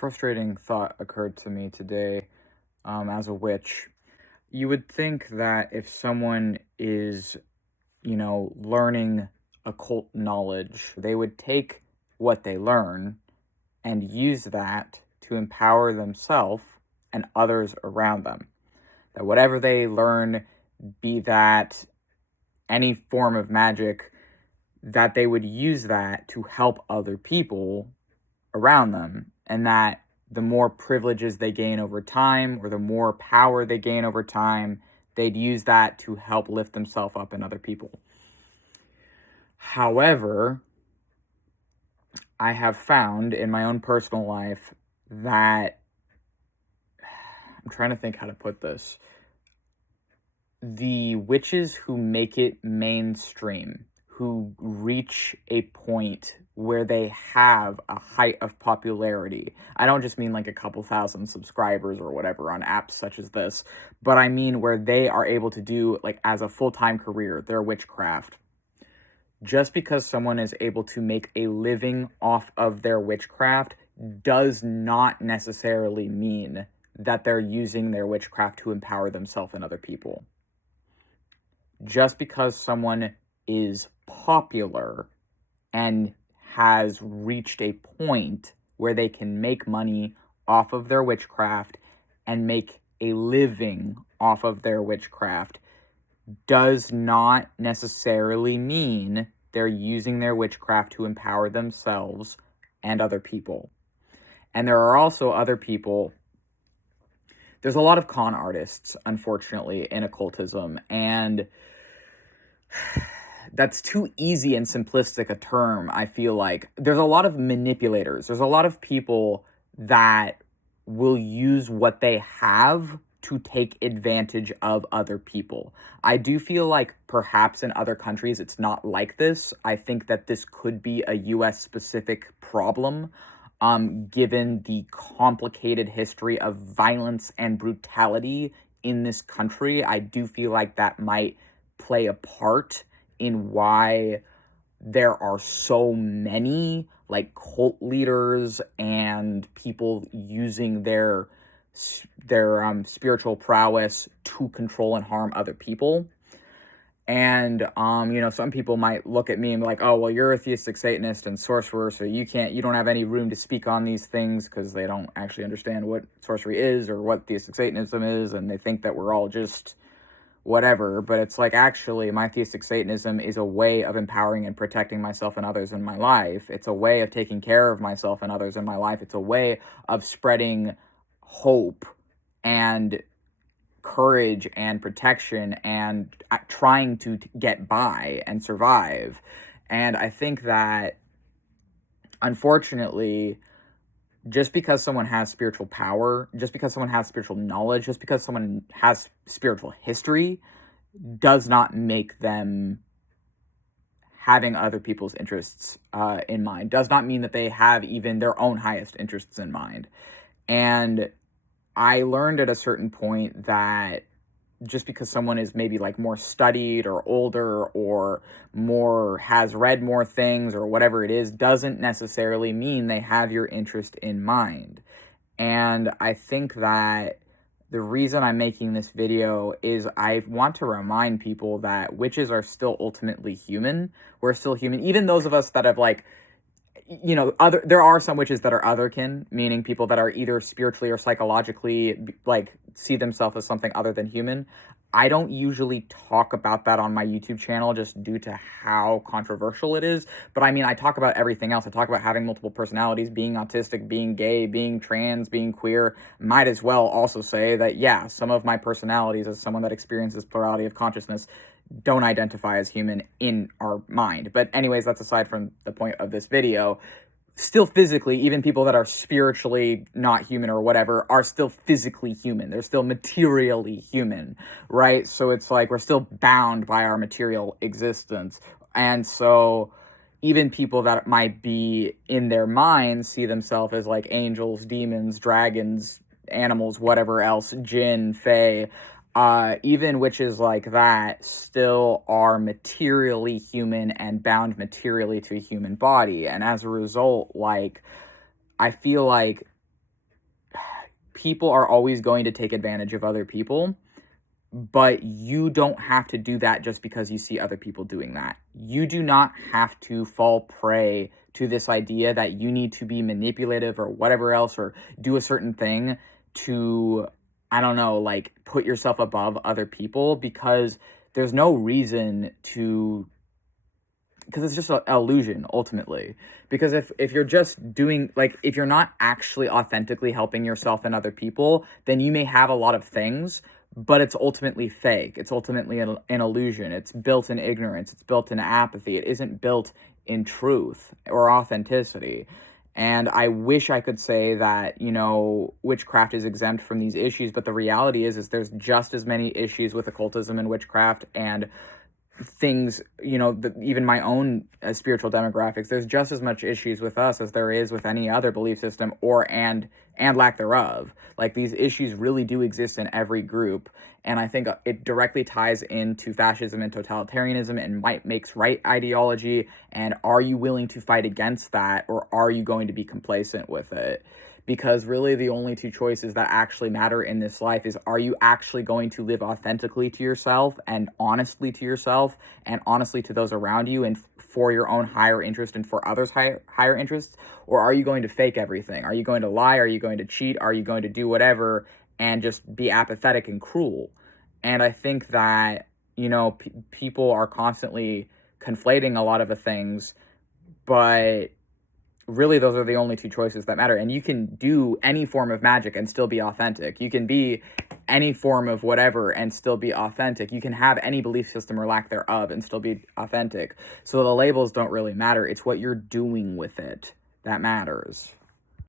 Frustrating thought occurred to me today as a witch. You would think that if someone is, learning occult knowledge, they would take what they learn and use that to empower themselves and others around them. That whatever they learn, be that any form of magic, that they would use that to help other people around them, and that the more privileges they gain over time or the more power they gain over time, they'd use that to help lift themselves up and other people. However, I have found in my own personal life that I'm trying to think how to put this. The witches who make it mainstream, who reach a point where they have a height of popularity. I don't just mean like a couple thousand subscribers or whatever on apps such as this, but I mean where they are able to do, like, as a full-time career, their witchcraft. Just because someone is able to make a living off of their witchcraft does not necessarily mean that they're using their witchcraft to empower themselves and other people. Just because someone is popular and has reached a point where they can make money off of their witchcraft and make a living off of their witchcraft does not necessarily mean they're using their witchcraft to empower themselves and other people. And there are also other people. There's a lot of con artists, unfortunately, in occultism, and that's too easy and simplistic a term, I feel like. There's a lot of manipulators. There's a lot of people that will use what they have to take advantage of other people. I do feel like perhaps in other countries it's not like this. I think that this could be a US-specific problem, given the complicated history of violence and brutality in this country. I do feel like that might play a part in why there are so many, like, cult leaders and people using their spiritual prowess to control and harm other people. And some people might look at me and be like, oh, well, you're a theistic Satanist and sorcerer, so you don't have any room to speak on these things, because they don't actually understand what sorcery is or what theistic Satanism is, and they think that we're all just whatever. But it's like, actually, my theistic Satanism is a way of empowering and protecting myself and others in my life. It's a way of taking care of myself and others in my life. It's a way of spreading hope and courage and protection and trying to get by and survive. And I think that, unfortunately, just because someone has spiritual power, just because someone has spiritual knowledge, just because someone has spiritual history, does not make them having other people's interests in mind. Does not mean that they have even their own highest interests in mind. And I learned at a certain point that just because someone is maybe like more studied or older or more has read more things or whatever it is, doesn't necessarily mean they have your interest in mind. And I think that the reason I'm making this video is I want to remind people that witches are still ultimately human. We're still human. Even those of us that have, like, there are some witches that are otherkin, meaning people that are either spiritually or psychologically, like, see themselves as something other than human. I don't usually talk about that on my YouTube channel just due to how controversial it is. But I mean, I talk about everything else. I talk about having multiple personalities, being autistic, being gay, being trans, being queer. Might as well also say that, yeah, some of my personalities, as someone that experiences plurality of consciousness, don't identify as human in our mind. But anyways, that's aside from the point of this video. Still physically, even people that are spiritually not human or whatever are still physically human. They're still materially human, right? So it's like we're still bound by our material existence. And so even people that might be in their minds see themselves as like angels, demons, dragons, animals, whatever else, jinn, fae, even witches like that still are materially human and bound materially to a human body. And as a result, like, I feel like people are always going to take advantage of other people, but you don't have to do that just because you see other people doing that. You do not have to fall prey to this idea that you need to be manipulative or whatever else, or do a certain thing to, I don't know, like put yourself above other people, because there's no reason to, because it's just an illusion ultimately. Because if you're just doing, like, if you're not actually authentically helping yourself and other people, then you may have a lot of things, but it's ultimately fake. It's ultimately an illusion. It's built in ignorance. It's built in apathy. It isn't built in truth or authenticity. And I wish I could say that, you know, witchcraft is exempt from these issues, but the reality is there's just as many issues with occultism and witchcraft and things, you know, even my own spiritual demographics. There's just as much issues with us as there is with any other belief system, or and lack thereof. Like, these issues really do exist in every group, and I think it directly ties into fascism and totalitarianism and might makes right ideology. And are you willing to fight against that, or are you going to be complacent with it? Because really the only two choices that actually matter in this life is, are you actually going to live authentically to yourself and honestly to yourself and honestly to those around you, and for your own higher interest and for others' higher interests? Or are you going to fake everything? Are you going to lie? Are you going to cheat? Are you going to do whatever and just be apathetic and cruel? And I think that, you know, people are constantly conflating a lot of the things, but really those are the only two choices that matter. And you can do any form of magic and still be authentic. You can be any form of whatever and still be authentic. You can have any belief system or lack thereof and still be authentic. So the labels don't really matter. It's what you're doing with it that matters.